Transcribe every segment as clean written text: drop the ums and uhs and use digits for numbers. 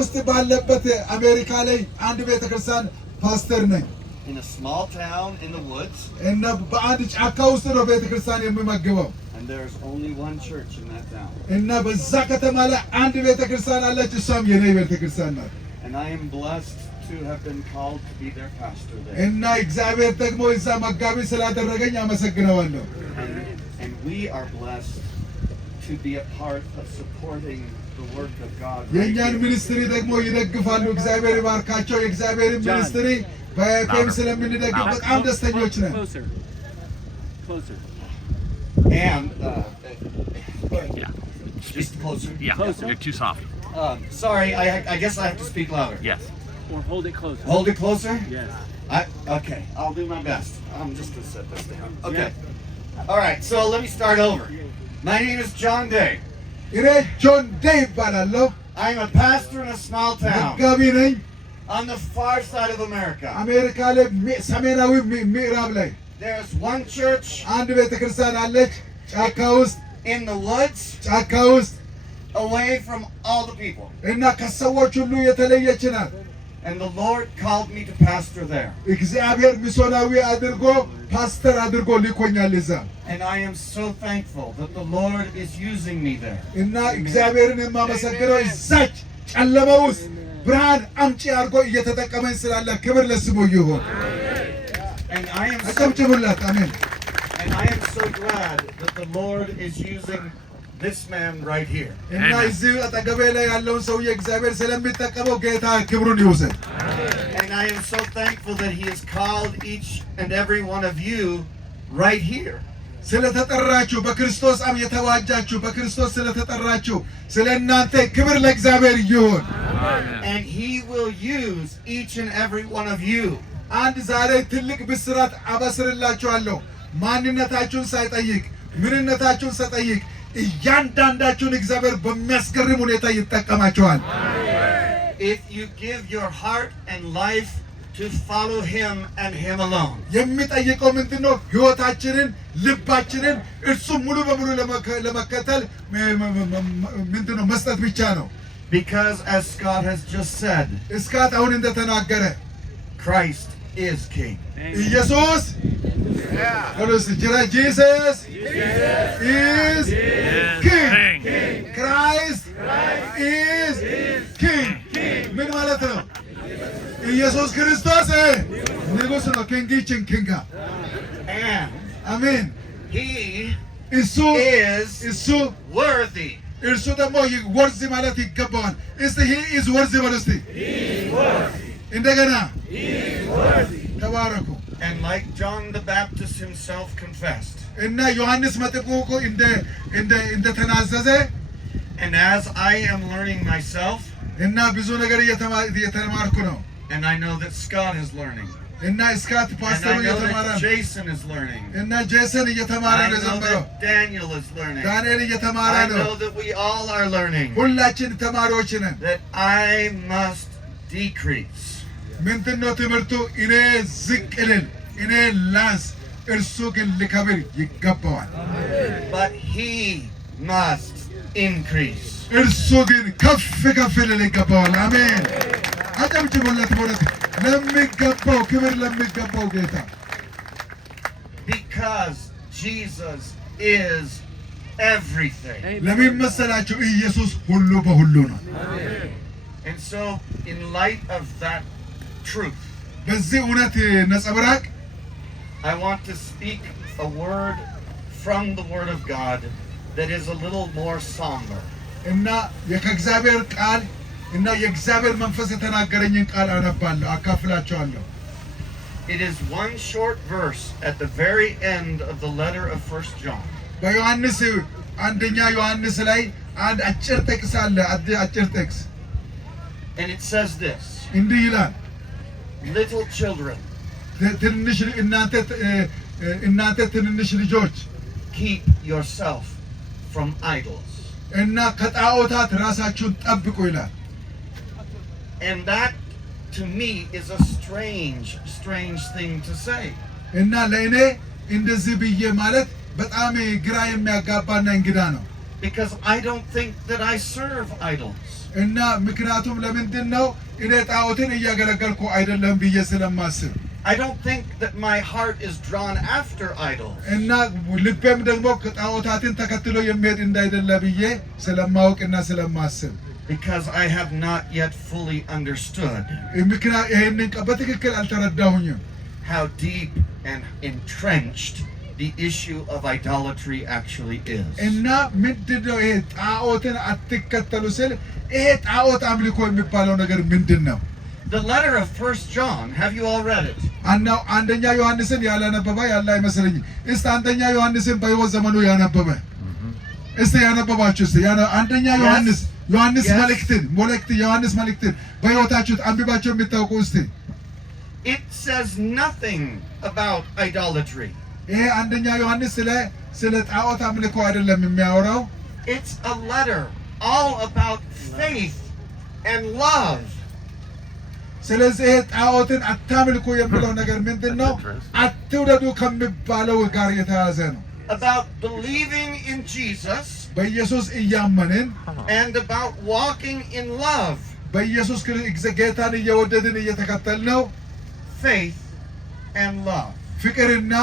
ውስጥ ባለበት አሜሪካ ላይ አንድ ቤተክርስቲያን ፓስተር ነኝ። In a small town in the woods. እና በአንድ ጫካ ውስጥ ነው ቤተክርስቲያን የሚመግበው። And there's only one church in that town. እና በዛ ከተማ ላይ አንድ ቤተክርስቲያን አለች፣ እሷም የኔ ቤተክርስቲያን ናት። And I am blessed to have been called to be their pastor there. እና እግዚአብሔር ደግሞ እዛ መጋቢ ስላደረገኝ አመሰግነዋለሁ። And we are blessed to be a part of supporting the work of God. የኛን ሚኒስትሪ ደግሞ ይደግፋሉ። እግዚአብሔር ይባርካቸው። የእግዚአብሔር ሚኒስትሪ በኤፍኤም ስለምንደግፍ በጣም ደስተኞች ነን። Closer. And just closer. Yeah, closer. You're too soft. Sorry, I guess I have to speak louder. Yes. Or hold it closer. Hold it closer? Yes. Okay, I'll do my best. I'm just going to set this down. Okay. All right, so let me start over. My name is John Day. እኔ ጆን ዴይ እባላለሁ። I'm a pastor in a small town መጋቢ ነኝ። on the far side of America. አሜሪካ ላይ ሰሜናዊ ምዕራብ ላይ There's one church አንድ ቤተክርስቲያን አለች፣ ጫካ ውስጥ in the woods, ጫካ ውስጥ away from all the people. እና ከሰዎች ሁሉ የተለየች ናት። And the Lord called me to pastor there. እግዚአብሔር ሚስዮናዊ አድርጎ ፓስተር አድርጎ ልኮኛል እዛ። And I am so thankful that the Lord is using me there. እና እግዚአብሔርን የማመሰግነው እዛች ጨለማ ውስጥ ብርሃን አምጪ አድርጎ እየተጠቀመኝ ስላለ ክብር ለስሙ ይሁን። And I am አጨብጭቡላት። አሜን። And I am so glad that the Lord is using this man right here. እና እዚህ አጠገቤ ላይ ያለውን ሰውዬ እግዚአብሔር ስለሚጠቀመው ጌታ ክብሩን ይውሰድ። And I am so thankful that he has called each and every one of you right here. ስለተጠራችሁ በክርስቶስ አም የተዋጃችሁ በክርስቶስ ስለተጠራችሁ ስለእናንተ ክብር ለእግዚአብሔር ይሁን። And he will use each and every one of you. አንድ ዛሬ ትልቅ ብስራት አበስርላችኋለሁ። ማንነታችሁን ሳይጠይቅ ምንነታችሁን ሳይጠይቅ እያንዳንዳችሁን እግዚአብሔር በሚያስገርም ሁኔታ ይጠቀማችኋል። If you give your heart and life to follow him and him alone. የሚጠይቀው ምንድነው? ህይወታችንን ልባችንን እርሱ ሙሉ በሙሉ ለመከተል ምንድነው መስጠት ብቻ ነው። Because as Scott has just said, እስካት አሁን እንደተናገረ Christ is king. ኢየሱስ Jesus is king. Christ is king. ምን ማለት ነው? ኢየሱስ ክርስቶስ ንጉሥ ነው። ኪንግችን ኪንጋ And አሜን። he እሱ worthy. እርሱ ደግሞ ወርዝ ማለት ይገባዋል። እስቲ he is worthy በሉ እስቲ እንደገና ተባረኩ። And like John the Baptist himself confessed. እና ዮሐንስ መጥምቁ እንደተናዘዘ And as I am learning myself, እና ብዙ ነገር እየተማርኩ ነው። and I know that Scott is learning. እና እስካት ፓስተሩ እየተማረ ነው። Jason is learning. እና ጄሰን እየተማረ ነው ዘምረው። Daniel is learning. ዳንኤል እየተማረ I ነው። know that we all are learning. ሁላችን ተማሪዎች ነን። That I must decrease. ምንድነው ትምህርቱ? እኔ ዝቅ ልል፣ እኔ ላንስ፣ እርሱ ግን ሊከብር ይገባዋል። But he must increase. እርሱ ግን ከፍ ከፍ ልል ይገባዋል። አሜን። አጨብጭቡለት። በእውነት ለሚገባው ክብር ለሚገባው ጌታ። Because Jesus is everything. ለምን መሰላችሁ? ኢየሱስ ሁሉ በሁሉ ነው። And so in light of that truth, በዚህ እውነት ነጸብራቅ I want to speak a word from the Word of God that is a little more somber. እና የእግዚአብሔር ቃል እና የእግዚአብሔር መንፈስ የተናገረኝን ቃል አነባለሁ፣ አካፍላችኋለሁ። It is one short verse at the very end of the letter of 1 John. በዮሐንስ አንደኛ ዮሐንስ ላይ አንድ አጭር ጥቅስ አለ፣ አጭር ጥቅስ። And it says this. እንዲህ ይላል፣ Little children, ትንሽ እናንተ ትንንሽ ልጆች keep yourself from idols. እና ከጣዖታት ራሳችሁን ጠብቁ ይላል። And that to me is a strange thing to say. እና ለእኔ እንደዚህ ብዬ ማለት በጣም ግራ የሚያጋባና እንግዳ ነው። Because I don't think that I serve idols. እና ምክንያቱም ለምንድን ነው እኔ ጣዖትን እያገለገልኩ አይደለም ብዬ ስለማስብ I don't think that my heart is drawn after idols. እና ልቤም ደግሞ ጣዖታትን ተከትሎ የሚሄድ እንዳይደለ ብዬ ስለማውቅና ስለማስብ Because I have not yet fully understood ምክንያት ይሄንን በትክክል አልተረዳሁኝም how deep and entrenched the issue of idolatry actually is. እና ምንድነው ይሄ ጣዖትን አትከተሉ ስል ይሄ ጣዖት አምልኮ የሚባለው ነገር ምንድነው? The letter of 1 John, have you all read it? አንደኛ ዮሐንስን ያላነበበ ያለ አይመስለኝም። እስቲ አንደኛ ዮሐንስን በሕይወት ዘመኑ ያነበበ እስቲ ያነበባችሁ እስቲ አንደኛ ዮሐንስ መልእክትን ዮሐንስ መልእክትን በሕይወታችሁ አንብባችሁ የምታውቁ እስቲ It says nothing about idolatry. ይሄ አንደኛ ዮሐንስ ስለ ጣዖት አምልኮ አይደለም የሚያወራው It's a letter all about faith and love. ስለዚህ ጣዖትን አታምልኩ የሚለው ነገር ምንድነው? አትውደዱ ከሚባለው ጋር የተያዘ ነው። About believing in Jesus በኢየሱስ እያመንን and about walking in love. በኢየሱስ ጌታን እየወደድን እየተከተልነው faith and love. ፍቅርና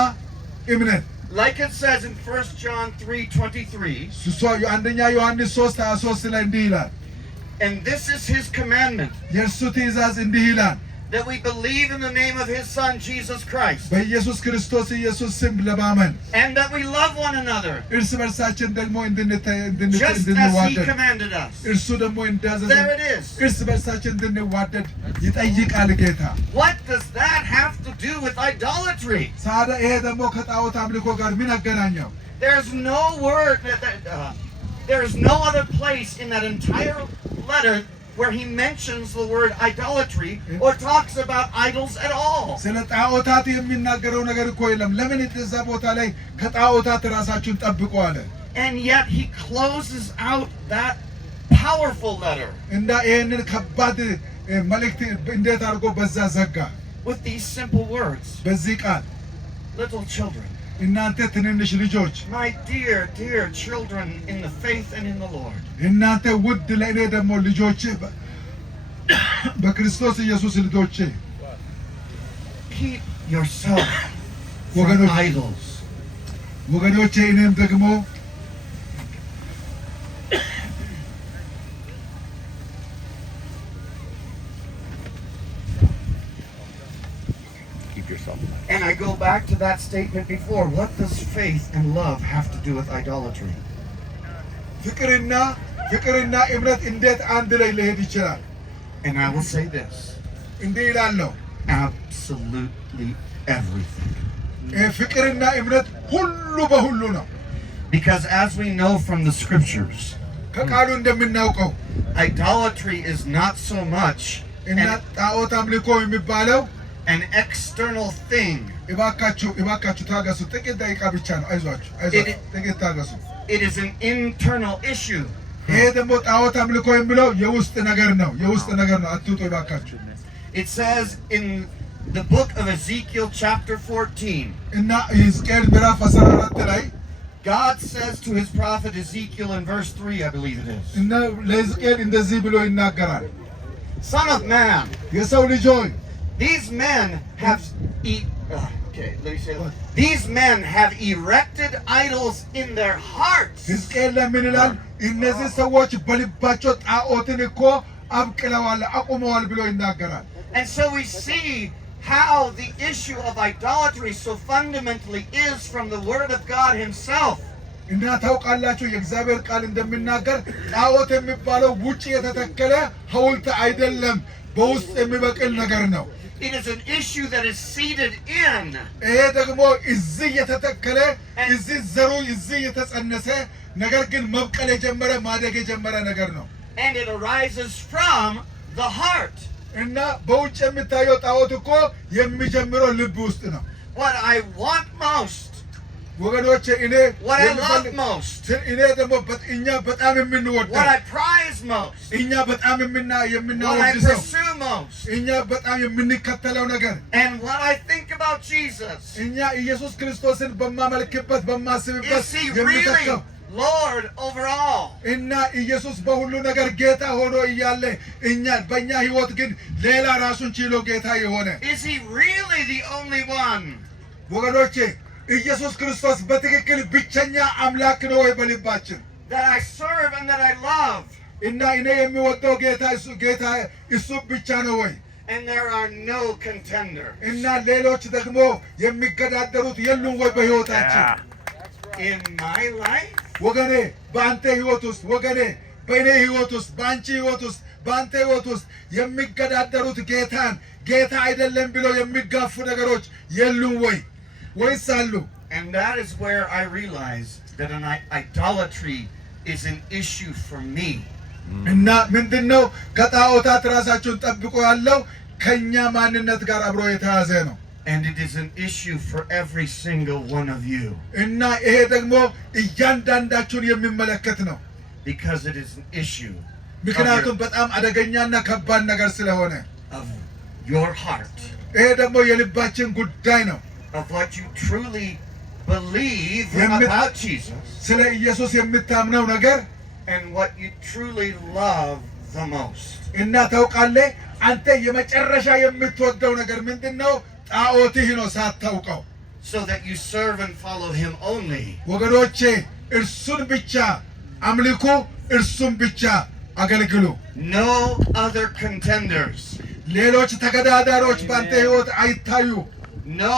እምነት Like it says in 1 John 3:23. አንደኛ ዮሐንስ 3:23 ላይ እንዲህ ይላል And this is his commandment. የእርሱ ትእዛዝ እንዲህ ይላል That we believe in the name of his son Jesus Christ. በኢየሱስ ክርስቶስ ኢየሱስ ስም ለማመን And that we love one another. እርስ በርሳችን ደግሞ Just as he commanded us. እርሱ ደግሞ እንዳዘዘ There it is. እርስ በርሳችን እንድንዋደድ ይጠይቃል ጌታ What does that have to do with idolatry? ሳዳ ይሄ ደግሞ ከጣዖት አምልኮ ጋር ምን አገናኘው? There's no word there's no other place in that entire letter where he mentions the word idolatry or talks about idols at all. ስለ ጣዖታት የሚናገረው ነገር እኮ የለም። ለምን እዛ ቦታ ላይ ከጣዖታት ራሳችሁን ጠብቁ አለ? And yet he closes out that powerful letter እና ይሄንን ከባድ መልእክት እንዴት አድርጎ በዛ ዘጋ? with these simple words. በዚህ ቃል Little children, እናንተ ትንንሽ ልጆች my dear children in the faith and in the Lord. እናንተ ውድ ለእኔ ደግሞ ልጆቼ በክርስቶስ ኢየሱስ ልጆቼ Keep yourself from idols. ወገኖቼ እኔም ደግሞ And I go back to that statement before. What does faith and love have to do with idolatry? ፍቅርና እምነት እንዴት አንድ ላይ ሊሄድ ይችላል? And I will say this. እንዲህ ይላለሁ Absolutely everything. ፍቅርና እምነት ሁሉ በሁሉ ነው። Because as we know from the scriptures, ከቃሉ እንደምናውቀው idolatry is not so much እና ጣዖት አምልኮ የሚባለው an external thing. እባካችሁ ታገሱ። ጥቂት ደቂቃ ብቻ ነው። አይዟችሁ ጥቂት ታገሱ። It is an internal issue. ይሄ ደግሞ ጣዖት አምልኮ የሚለው የውስጥ ነገር ነው። አትውጡ እባካችሁ። It says in the book of Ezekiel chapter 14. እና ሕዝቅኤል ምዕራፍ 14 ላይ God says to his prophet Ezekiel in verse 3, I believe it is. እና ለሕዝቅኤል እንደዚህ ብሎ ይናገራል። Son of man, የሰው ልጅ ሆይ these men have These men have erected idols in their hearts. ሕዝቅኤል ለምን ይላል? እነዚህ ሰዎች በልባቸው ጣዖትን እኮ አብቅለዋል አቁመዋል ብሎ ይናገራል። And so we see how the issue of idolatry so fundamentally is from the word of God himself. እና ታውቃላችሁ የእግዚአብሔር ቃል እንደሚናገር ጣዖት የሚባለው ውጪ የተተከለ ሐውልት አይደለም፣ በውስጥ የሚበቅል ነገር ነው። It is an issue that is seated in. ይሄ ደግሞ እዚህ የተተከለ እዚህ ዘሩ እዚህ የተጸነሰ ነገር ግን መብቀል የጀመረ ማደግ የጀመረ ነገር ነው። And it arises from the heart. እና በውጭ የሚታየው ጣዖት እኮ የሚጀምረው ልብ ውስጥ ነው። What I want most, ወገኖቼ what I love most, እኔ ደግሞ እኛ በጣም የምንወደው what I prize most, እኛ በጣም what I የምናወድሰው pursue most, እኛ በጣም የምንከተለው ነገር and what I think about Jesus. እኛ ኢየሱስ ክርስቶስን በማመልክበት በማስብበት Is he really Lord over all. እና ኢየሱስ በሁሉ ነገር ጌታ ሆኖ እያለ በእኛ ህይወት ግን ሌላ ራሱን ችሎ ጌታ የሆነ Is he really the only one? ወገኖቼ ኢየሱስ ክርስቶስ በትክክል ብቸኛ አምላክ ነው ወይ በልባችን? That I serve and that I love. እና እኔ የሚወደው ጌታ እሱ ብቻ ነው ወይ? And there are no contenders. እና ሌሎች ደግሞ የሚገዳደሩት የሉም ወይ በህይወታችን? In my life? ወገኔ በአንተ ህይወት ውስጥ ወገኔ በእኔ ህይወት ውስጥ በአንቺ ህይወት ውስጥ በአንተ ህይወት ውስጥ የሚገዳደሩት ጌታ አይደለም ብለው የሚጋፉ ነገሮች የሉም ወይ ወይስ አሉ? And that is where I realize that an idolatry is an issue for me. እና ምንድነው ከጣዖታት ራሳቸውን ጠብቆ ያለው ከኛ ማንነት ጋር አብሮ የተያዘ ነው። And it is an issue for every single one of you. እና ይሄ ደግሞ እያንዳንዳችሁን የሚመለከት ነው። Because it is an issue ምክንያቱም በጣም አደገኛና ከባድ ነገር ስለሆነ of your heart. ይሄ ደግሞ የልባችን ጉዳይ ነው። Of what you truly believe about Jesus. ስለ ኢየሱስ የምታምነው ነገር and what you truly love the most. እና ታውቃለህ አንተ የመጨረሻ የምትወደው ነገር ምንድነው? ጣዖትህ ነው ሳታውቀው። So that you serve and follow him only. ወገኖቼ እርሱን ብቻ አምልኩ፣ እርሱን ብቻ አገልግሉ። No other contenders. ሌሎች ተገዳዳሪዎች ባንተ ህይወት አይታዩ። No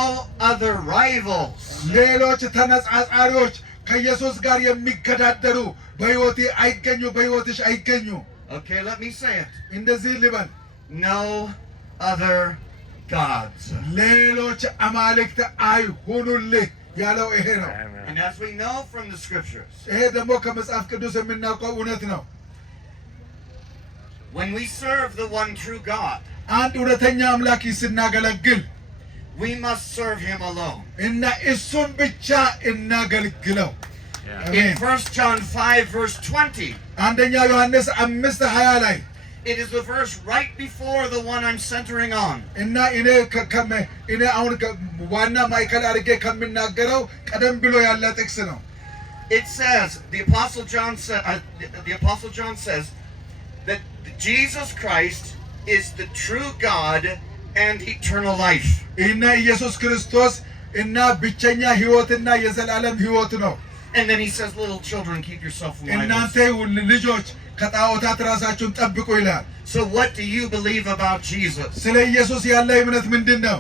other rivals. ሌሎች ተነጻጻሪዎች ከኢየሱስ ጋር የሚገዳደሩ በህይወቴ አይገኙ፣ በህይወትሽ አይገኙ። Okay, let me say it. እንደዚህ ልበል። No other gods. ሌሎች አማልክት አይሁኑልህ ያለው ይሄ ነው። And as we know from the scriptures, ይሄ ደግሞ ከመጽሐፍ ቅዱስ የምናውቀው እውነት ነው። when we serve the one true God, አንድ እውነተኛ አምላክ ስናገለግል we must serve him alone. እና እሱን ብቻ እናገልግለው። In 1 John 5 verse 20, አንደኛ ዮሐንስ 5:20 ላይ it is the verse right before the one I'm centering on. እና እኔ አሁን ዋና ማዕከል አድርጌ ከምናገረው ቀደም ብሎ ያለ ጥቅስ ነው። It says, the Apostle John says that Jesus Christ is the true God and eternal life. እና ኢየሱስ ክርስቶስ እና ብቸኛ ህይወትና የዘላለም ህይወት ነው። And then he says, little children, keep yourself from idols. እናንተ ልጆች ከጣዖታት ራሳችሁን ጠብቁ ይላል። So what do you believe about Jesus? ስለ ኢየሱስ ያለ እምነት ምንድነው?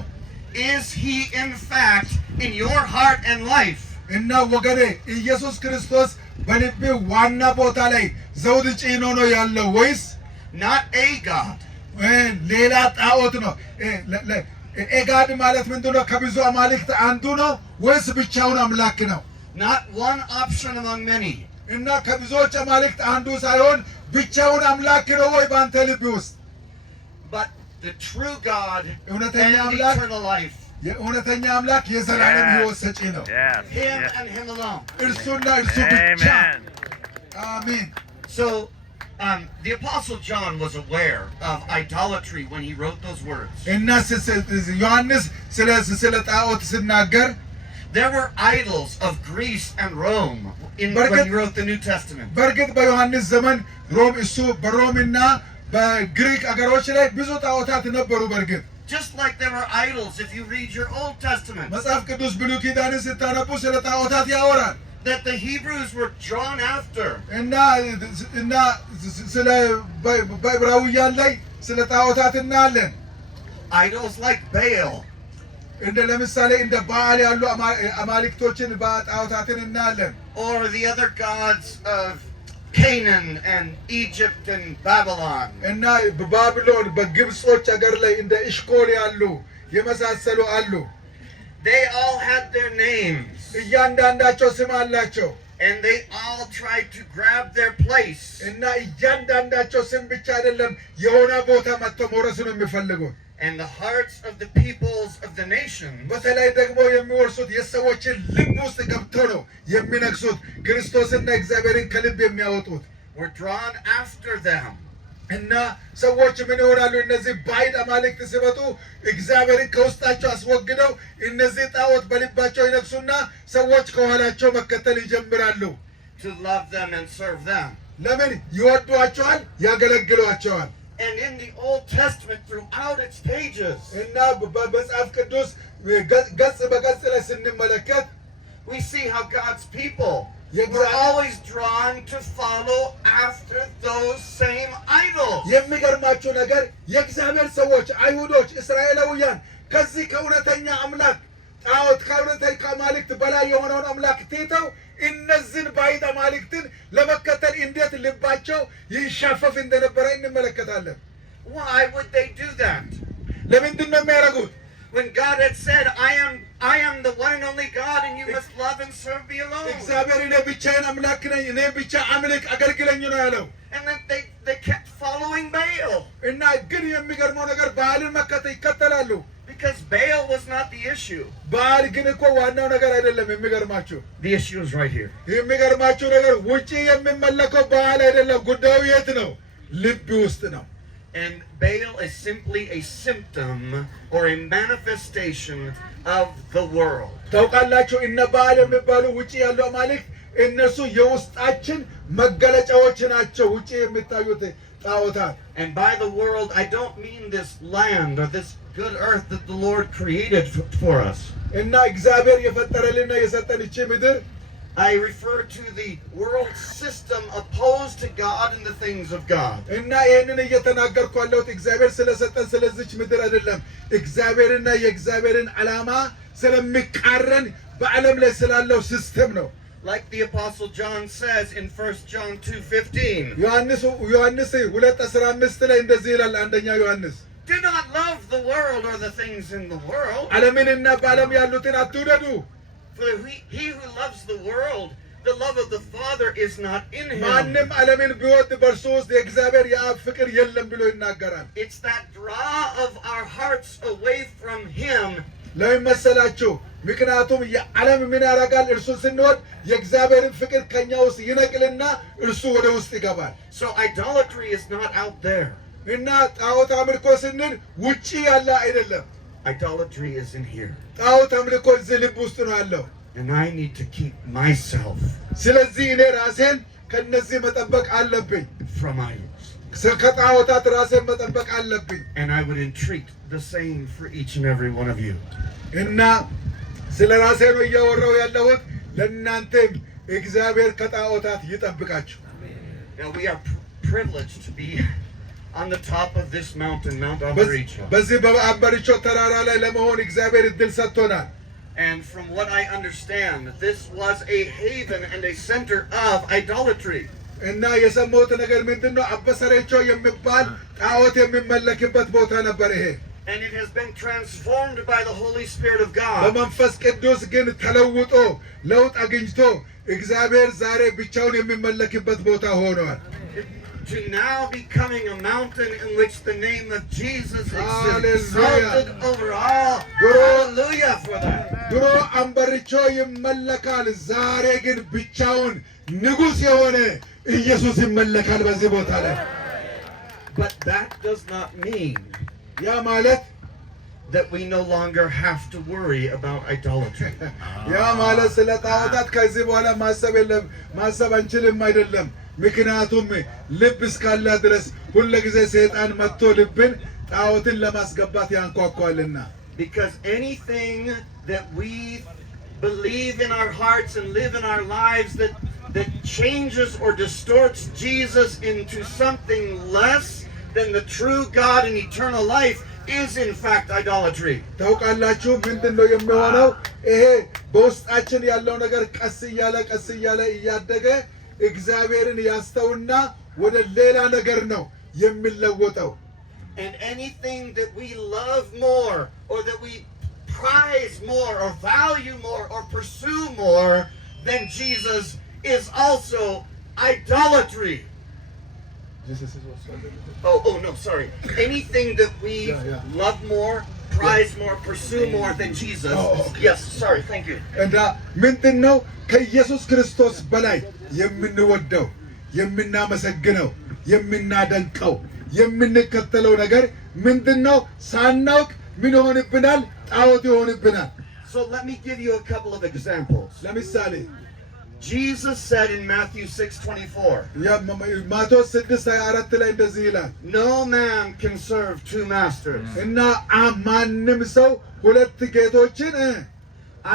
Is he in fact in your heart and life? እና ወገኔ ኢየሱስ ክርስቶስ በልቤ ዋና ቦታ ላይ ዘውድ ጭኖ ነው ያለው ወይስ not a God? ሌላ ጣዖት ነው? ኤጋድ ማለት ምንድነው? ከብዙ አማልክት አንዱ ነው ወይስ ብቻውን አምላክ ነው? Not one option among many. እና ከብዙዎች አማልክት አንዱ ሳይሆን ብቻውን አምላክ ነው ወይ ባንተ ልብ ውስጥ? But the true God እውነተኛ and አምላክ eternal life. የእውነተኛ አምላክ የዘላለም ህይወት ሰጪ ነው። Him and him alone. እርሱና እርሱ ብቻ። አሜን። So the Apostle John was aware of idolatry when he wrote those words. እና ዮሐንስ ስለ ጣዖት ሲናገር there were idols of Greece and Rome when he wrote the New Testament. በርግጥ በዮሐንስ ዘመን በሮምና በግሪክ አገሮች ላይ ብዙ ጣዖታት ነበሩ። በርግጥ just like there were idols if you read your Old Testament. መጽሐፍ ቅዱስ ብሉይ ኪዳንን ስታነቡ ስለ ጣዖታት ያወራል። that the Hebrews were drawn after. እና ስለ በዕብራውያን ላይ ስለ ጣዖታት እናያለን። idols like Baal. እንደ ለምሳሌ እንደ በዓል ያሉ አማልክቶችን ጣዖታትን እናያለን። or the other gods of Canaan and Egypt and Babylon. እና በባቢሎን በግብጾች አገር ላይ እንደ እሽኮል ያሉ የመሳሰሉ አሉ። they all had their names. እያንዳንዳቸው ስም አላቸው። and they all tried to grab their place. እና እያንዳንዳቸው ስም ብቻ አይደለም የሆነ ቦታ መጥቶ መውረስ ነው የሚፈልጉት። and the hearts of the peoples of the nations በተለይ ደግሞ የሚወርሱት የሰዎችን ልብ ውስጥ ገብተው ነው የሚነግሱት። ክርስቶስና እግዚአብሔርን ከልብ የሚያወጡት were drawn after them. እና ሰዎች ምን ይሆናሉ? እነዚህ ባዕድ አማልክት ሲመጡ እግዚአብሔርን ከውስጣቸው አስወግደው እነዚህ ጣዖት በልባቸው ይነግሱና ሰዎች ከኋላቸው መከተል ይጀምራሉ። to love them and serve them. ለምን ይወዷቸዋል ያገለግሏቸዋል And in the Old Testament, throughout its pages, እና በመጽሐፍ ቅዱስ ገጽ በገጽ ላይ ስንመለከት we see how God's people Yeah, were exactly. always drawn to follow after those same idols. የሚገርማቸው ነገር የእግዚአብሔር ሰዎች አይሁዶች እስራኤላውያን ከዚህ ከእውነተኛ አምላክ ጣዖት ከእውነተኛ ከአማልክት በላይ የሆነውን አምላክ ትተው እነዚህን ባዕድ አማልክትን ለመከተል እንዴት ልባቸው ይሻፈፍ እንደነበረ እንመለከታለን። Why would they do that? ለምንድን ነው የሚያደርጉት? When God had said, I am the one and only God, and you must love and serve me alone. እግዚአብሔር እኔ ብቻዬን አምላክ ነኝ እኔ ብቻ አምልክ አገልግለኝ ነው ያለው። And then they kept following Baal. እና ግን የሚገርመው ነገር በዓልን ይከተላሉ። Because Baal was not the issue. በዓል ግን እኮ ዋናው ነገር አይደለም። የሚገርማችሁ The issue is right here. የሚገርማችሁ ነገር ውጪ የሚመለከው በዓል አይደለም። ጉዳዩ የት ነው? ልብ ውስጥ ነው። And Baal is simply a symptom or a manifestation of the world. ታውቃላችሁ እነ በዓል የሚባሉ ውጪ ያሉ አማልክት እነሱ የውስጣችን መገለጫዎች ናቸው። ውጪ የሚታዩት ጣዖታት And by the world, I don't mean this land or this good earth that the Lord created for us. እና እግዚአብሔር የፈጠረልና የሰጠን እቺ ምድር I refer to the world system opposed to God and the things of God. እና ይሄንን እየተናገርኩ ያለሁት እግዚአብሔር ስለሰጠን ስለዚች ምድር አይደለም። እግዚአብሔርና የእግዚአብሔርን ዓላማ ስለሚቃረን በዓለም ላይ ስላለው ሲስተም ነው። Like the Apostle John says in 1 John 2:15. ዮሐንስ 2:15 ላይ እንደዚህ ይላል። አንደኛ ዮሐንስ Do not love the world or the things in the world. ዓለምንና በዓለም ያሉትን አትውደዱ። For he who loves the world, the love of the Father is not in him. ማንም ዓለምን ቢወድ በእርሱ ውስጥ የእግዚአብሔር የአብ ፍቅር የለም ብሎ ይናገራል። It's that draw of our hearts away from him. ለምን መሰላችሁ? ምክንያቱም የዓለም ምን ያደርጋል? እርሱን ስንወድ የእግዚአብሔርን ፍቅር ከኛ ውስጥ ይነቅልና እርሱ ወደ ውስጥ ይገባል። So idolatry is not out there. እና ጣዖት አምልኮ ስንል ውጪ ያለ አይደለም። Idolatry is in here. ጣዖት አምልኮ እዚህ ልብ ውስጥ ነው ያለው። And I need to keep myself ስለዚህ እኔ ራሴን ከነዚህ መጠበቅ አለብኝ። from idols. ከጣዖታት ራሴን መጠበቅ አለብኝ። And I would entreat the same for each and every one of you. እና ስለ ራሴ ነው እያወራሁ ያለሁት። ለእናንተም እግዚአብሔር ከጣዖታት ይጠብቃችሁ። Now we are privileged to be on the top of this mountain, Mount Abaricho. በዚህ በአበሪቾ ተራራ ላይ ለመሆን እግዚአብሔር እድል ሰጥቶናል። And from what I understand, this was a haven and a center of idolatry. እና የሰማሁት ነገር ምንድነው? አበሰሬቾ የሚባል ጣዖት የሚመለክበት ቦታ ነበር ይሄ። And it has been transformed by the Holy Spirit of God. በመንፈስ ቅዱስ ግን ተለውጦ ለውጥ አግኝቶ እግዚአብሔር ዛሬ ብቻውን የሚመለክበት ቦታ ሆኗል። To now becoming a mountain in which the name of Jesus is Hallelujah. exalted over all. Hallelujah for that. ድሮ አንበርቾ ይመለካል፣ ዛሬ ግን ብቻውን ንጉሥ የሆነ ኢየሱስ ይመለካል በዚህ ቦታ ላይ። But that does not mean ያ ማለት that we no longer have to worry about idolatry. ያ ማለት ስለ ጣዖታት ከዚህ በኋላ ማሰብ አንችልም አይደለም። ምክንያቱም ልብ እስካለ ድረስ ሁልጊዜ ሰይጣን መጥቶ ልብን ጣዖትን ለማስገባት ያንኳኳልና። Because anything that we believe in our hearts and live in our lives that changes or distorts Jesus into something less than the true God and eternal life is in fact idolatry. ታውቃላችሁ ምንድነው የሚሆነው? ይሄ በውስጣችን ያለው ነገር ቀስ እያለ እያደገ እግዚአብሔርን ያስተውና ወደ ሌላ ነገር ነው የሚለወጠው። And anything that we love more or that we prize more or value more or pursue more than Jesus is also idolatry. Oh no, sorry. Anything that we love more, prize more, pursue more than Jesus. Okay. Yes, sorry, thank you. እና ምንድነው ከኢየሱስ ክርስቶስ በላይ የምንወደው የምናመሰግነው የምናደንቀው የምንከተለው ነገር ምንድነው? ሳናውቅ ምን ይሆንብናል? ጣዖት ይሆንብናል። So let me give you a couple of examples. ለምሳሌ Jesus said in Matthew 6:24, ማቴዎስ 6:24 ላይ እንደዚህ ይላል no man can serve two masters. እና ማንም ሰው ሁለት ጌቶችን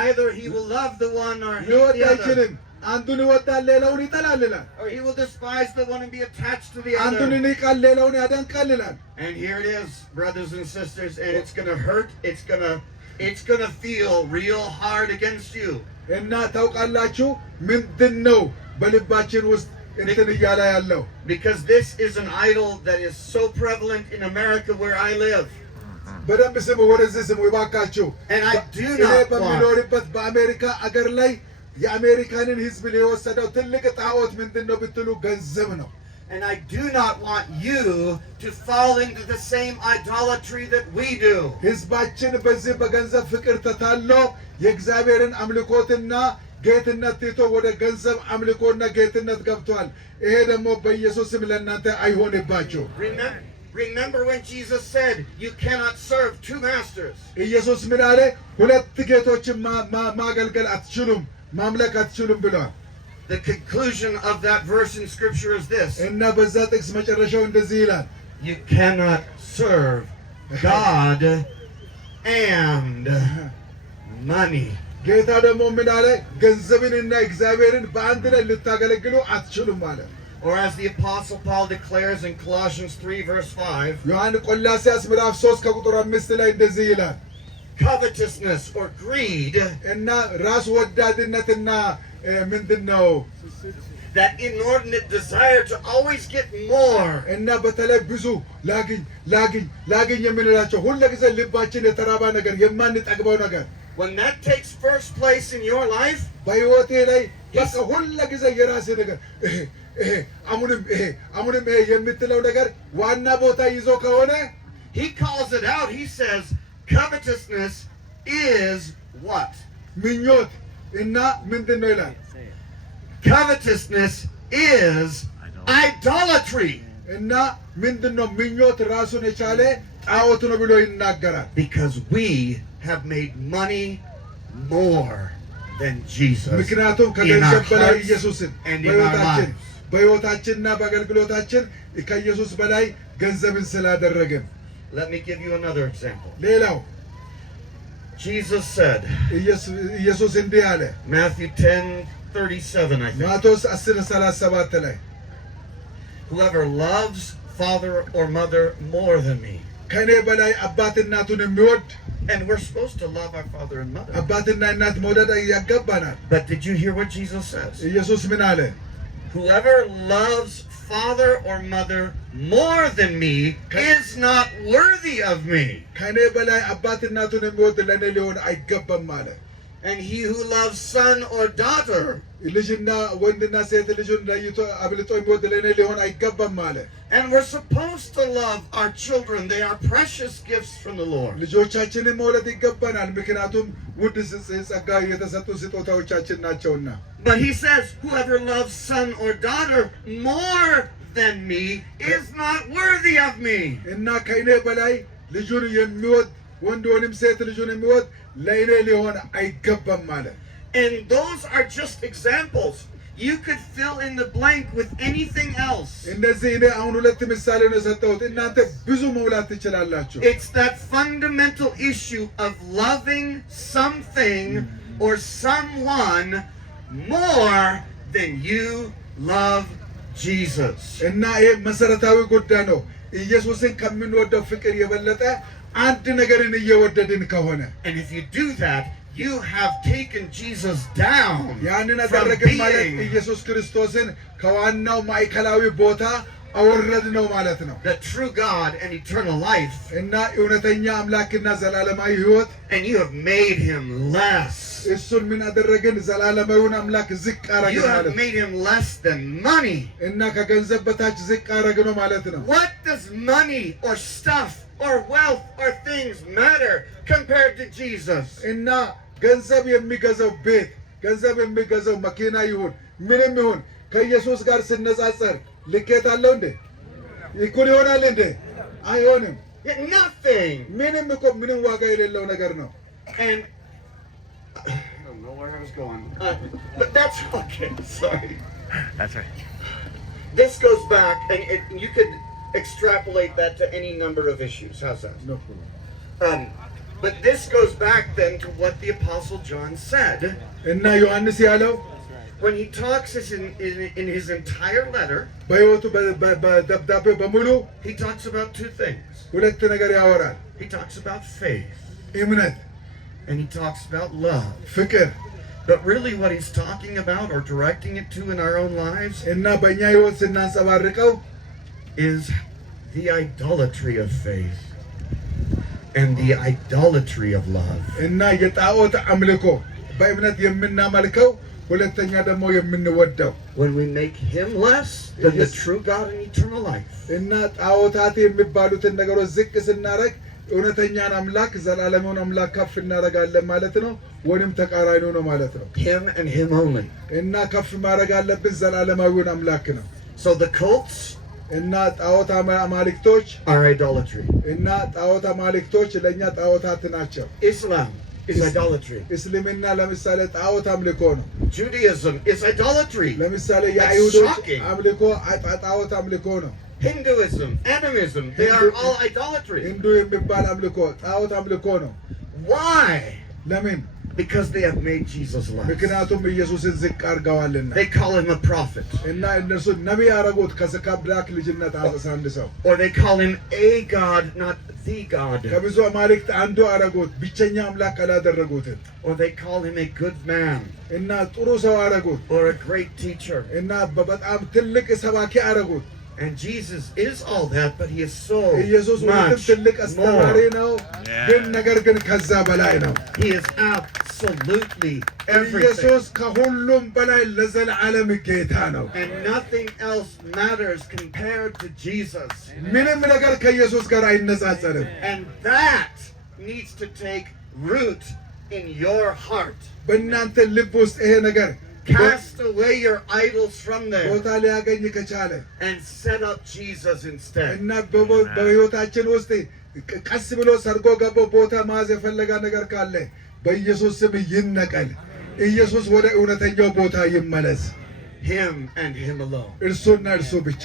Either he will love the one or hate ሊወድ the other. አይችልም አንዱን ይወዳል ሌላውን ይጠላል ይላል Or he will despise the one and be attached to the አንዱን other. ይንቃል ሌላውን ያደንቃል ይላል And here it is, brothers and sisters, and it's going to hurt. It's going to feel real hard against you. እና ታውቃላችሁ ምንድነው በልባችን ውስጥ እንትን እያለ ያለው Because this is an idol that is so prevalent in America where I live. በደንብ ስሙ ወደዚህ ስሙ ይባካችሁ And I do እኔ not want, በሚኖርበት በአሜሪካ አገር ላይ የአሜሪካንን ሕዝብ ሊወሰደው ትልቅ ጣዖት ምንድነው ብትሉ ገንዘብ ነው and I do not want you to fall into the same idolatry that we do. ሕዝባችን በዚህ በገንዘብ ፍቅር ተታሎ የእግዚአብሔርን አምልኮትና ጌትነት ትቶ ወደ ገንዘብ አምልኮና ጌትነት ገብቷል ይሄ ደግሞ በኢየሱስም ለእናንተ አይሆንባችሁ Remember when Jesus said, you cannot serve two masters. ኢየሱስ ምን አለ ሁለት ጌቶችን ማገልገል አትችሉም ማምለክ አትችሉም ብሏል The conclusion of that verse in scripture is this. እና በዛ ጥቅስ መጨረሻው እንደዚህ ይላል You cannot serve God and money. ጌታ ደግሞ ምን አለ ገንዘብንና እግዚአብሔርን በአንድ ላይ ልታገለግሉ አትችሉም ማለት Or as the Apostle Paul declares in Colossians 3 verse 5, ዮሐንስ ቆላስይስ ምዕራፍ 3 ከቁጥር 5 ላይ እንደዚህ ይላል covetousness or greed, እና ራስ ወዳድነትና ምንድነው that inordinate desire to always get more. እና በተለይ ብዙ ላግኝ የምንላቸው ሁልጊዜ ልባችን የተራባ ነገር የማንጠግበው ነገር When that takes first place in your life, በሕይወቴ ላይ በቃ ሁልጊዜ የራሴ ነገር አሁንም የምትለው ነገር ዋና ቦታ ይዞ ከሆነ he calls it out. He says covetousness is what? ምኞት እና ምንድነው ይላል Covetousness is idolatry. እና ምንድነው ምኞት ራሱን የቻለ ጣዖት ነው ብሎ ይናገራል Because we have made money more than Jesus ምክንያቱም in our ከገንዘብ በላይ hearts ኢየሱስን and in our lives. በሕይወታችንና በአገልግሎታችን ከኢየሱስ በላይ ገንዘብን ስላደረግን Let me give you another example. ሌላው Jesus said, ኢየሱስ እንዲህ አለ Matthew 10:37, I think. ማቴዎስ 10:37 ላይ Whoever loves father or mother more than me. ከኔ በላይ አባት እናቱን የሚወድ And we're supposed to love our father and mother. አባትና እናት መውደድ ያገባናል But did you hear what Jesus says? ኢየሱስ ምን አለ Whoever loves father or mother more than me is not worthy of me. ከኔ በላይ አባት እናቱን የሚወድ ለኔ ሊሆን አይገባም አለ And he who loves son or daughter ልጅና ወንድና ሴት ልጁን ለይቶ አብልጦ የሚወድ ለኔ ሊሆን አይገባም አለ And we're supposed to love our children. They are precious gifts from the Lord. ልጆቻችንን መውደድ ይገባናል ምክንያቱም ውድ ጸጋ የተሰጡ ስጦታዎቻችን ናቸውና But he says, whoever loves son or daughter more than me is not worthy of me. እና ከኔ በላይ ልጁን የሚወድ ወንድ ወይም ሴት ልጁን የሚወድ ለኔ ሊሆን አይገባም ማለት And those are just examples. You could fill in the blank with anything else. እነዚህ እኔ አሁን ሁለት ምሳሌ ነው የሰጠሁት እናንተ ብዙ መውላት ትችላላችሁ It's that fundamental issue of loving something or someone more than you love Jesus. እና ይሄ መሰረታዊ ጉዳይ ነው ኢየሱስን ከምንወደው ፍቅር የበለጠ አንድ ነገርን እየወደድን ከሆነ And if you do that, you have taken Jesus down ያንን from አደረግን ማለት being ኢየሱስ ክርስቶስን ከዋናው ማዕከላዊ ቦታ አወረድ ነው ማለት ነው the true God and eternal life. እና እውነተኛ አምላክና ዘላለማዊ ሕይወት And you have made him less. እሱን ምን አደረግን ዘላለማዊውን አምላክ ዝቅ You አረግን have ማለት made him less than money. እና ከገንዘብ በታች ዝቅ አረግን ማለት ነው What does money or stuff or wealth or things matter compared to Jesus? እና ገንዘብ የሚገዛው ቤት ገንዘብ የሚገዛው መኪና ይሁን ምንም ይሁን ከኢየሱስ ጋር ሲነጻጸር ልኬት አለው እንዴ ይኩን ይሆናል እንዴ አይሆንም Nothing. ምንም ዋጋ የሌለው ነገር ነው And know where I was going. But that's okay. Sorry. That's right. This goes back, and you could extrapolate that to any number of issues. How's that? No problem. But this goes back then to what the Apostle John said እና ዮሐንስ ያለው when he talks in his entire letter. በሕይወቱ በደብዳቤው በሙሉ He talks about two things. ሁለት ነገር ያወራል። He talks about faith, እምነት and he talks about love. ፍቅር But really what he's talking about or directing it to in our own lives እና በእኛ ሕይወት ስናንጸባርቀው is the idolatry of faith and the idolatry of love. እና የጣዖት አምልኮ በእምነት የምናመልከው ሁለተኛ ደግሞ የምንወደው When we make him less than the true God and eternal life. እና ጣዖታት የሚባሉትን ነገሮች ዝቅ ስናረግ እውነተኛን አምላክ ዘላለማውን አምላክ ከፍ እናረጋለን ማለት ነው፣ ወይም ተቃራኒው ነው ማለት ነው። Him and him only. እና ከፍ ማድረግ አለብን ዘላለማዊውን አምላክ ነው። So the cults እና ጣዖት አማልክቶች are idolatry. እና ጣዖት አማልክቶች ለእኛ ጣዖታት ናቸው። Islam is idolatry. እስልምና ለምሳሌ ጣዖት አምልኮ ነው። Judaism is idolatry. ለምሳሌ የአይሁዶች shocking. አምልኮ ጣዖት አምልኮ ነው። Hinduism, animism, they are all idolatry. ሂንዱ የሚባል አምልኮ ጣዖት አምልኮ ነው። Why? ለምን? Because they have made Jesus less. ምክንያቱም ኢየሱስን ዝቅ አድርገዋልና They call him a prophet. እና እነርሱ ነቢይ ያረጉት ከአምላክ ልጅነት አሳንሰው Or they call him a God, not the God. ከብዙ አማልክት አንዱ አረጉት፣ ብቸኛ አምላክ አላደረጉትም። Or they call him a good man. እና ጥሩ ሰው አረጉት Or a great teacher. እና በጣም ትልቅ ሰባኪ አረጉት። And Jesus is all that, but he is so ኢየሱስ እውነትም much ትልቅ አስተማሪ more. ነው፣ ግን ነገር ግን ከዛ በላይ ነው። He is absolutely everything. ኢየሱስ ከሁሉም በላይ ለዘላለም ጌታ ነው። And nothing else matters compared to Jesus. ምንም ነገር ከኢየሱስ ጋር አይነጻጸርም። And that needs to take root in your heart. በእናንተ ልብ ውስጥ ይሄ ነገር Cast away your idols from there ቦታ ሊያገኝ ከቻለ and set up Jesus instead. እና በሕይወታችን ውስጥ ቀስ ብሎ ሰርጎ ገቦ ቦታ መያዝ የፈለጋ ነገር ካለ በኢየሱስ ስም ይነቀል። ኢየሱስ ወደ እውነተኛው ቦታ ይመለስ። Him and him alone. እርሱና እርሱ ብቻ።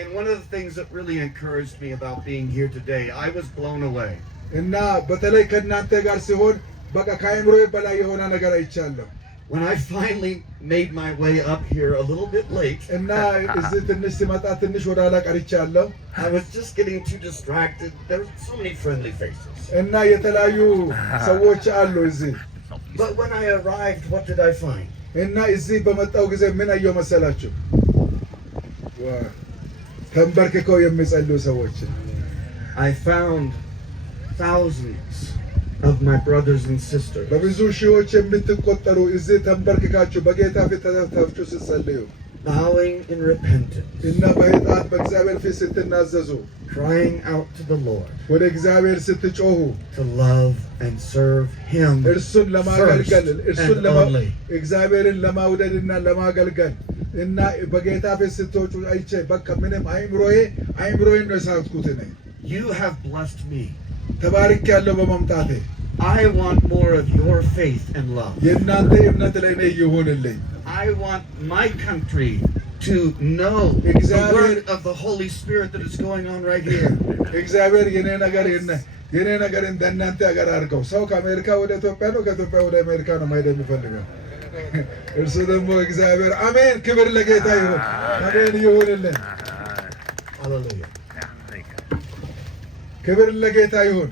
And one of the things that really encouraged me about being here today, I was blown away. እና በተለይ ከእናንተ ጋር ሲሆን በቃ ከአእምሮዬ በላይ የሆነ ነገር አይቻለሁ። When I finally made my way up here a little bit late, እና እዚህ ትንሽ ሲመጣ ትንሽ ወደ ኋላ ቀርቻለሁ። I was just getting too distracted. There were so many friendly faces. እና የተለያዩ ሰዎች አሉ እዚህ። But when I arrived, what did I find? እና እዚህ በመጣው ጊዜ ምን አየሁ መሰላችሁ? ተንበርክከው የሚጸልዩ ሰዎች። I found thousands of my brothers and sisters በብዙ ሺዎች የምትቆጠሩ እዚህ ተንበርክካችሁ በጌታ ፊት ተደፍታችሁ ስትጸልዩ bowing in repentance, እና በኃጢአት በእግዚአብሔር ፊት ስትናዘዙ crying out to the Lord ወደ እግዚአብሔር ስትጮሁ to love and serve Him እርሱን ለማገልገል first and only. እግዚአብሔርን ለማውደድና ለማገልገል እና በጌታ ፊት ስትወጩ አይቼ በቃ ምንም አይምሮዬን ነው የሳትኩት ነኝ። You have blessed me. ተባርክ ያለው በመምጣቴ I want more of your faith and love. የእናንተ እምነት ለእኔ ይሁንልኝ። I want my country to know the work of the Holy Spirit that is going on right here. እግዚአብሔር የኔ ነገር እንደናንተ ሀገር አድርገው። ሰው ከአሜሪካ ወደ ኢትዮጵያ ነው፣ ከኢትዮጵያ ወደ አሜሪካ ነው መሄድ የሚፈልገው። እርሱ ደግሞ እግዚአብሔር አሜን፣ ክብር ለጌታ ይሁን፣ አሜን ይሁንልን። Hallelujah. ክብር ለጌታ ይሁን።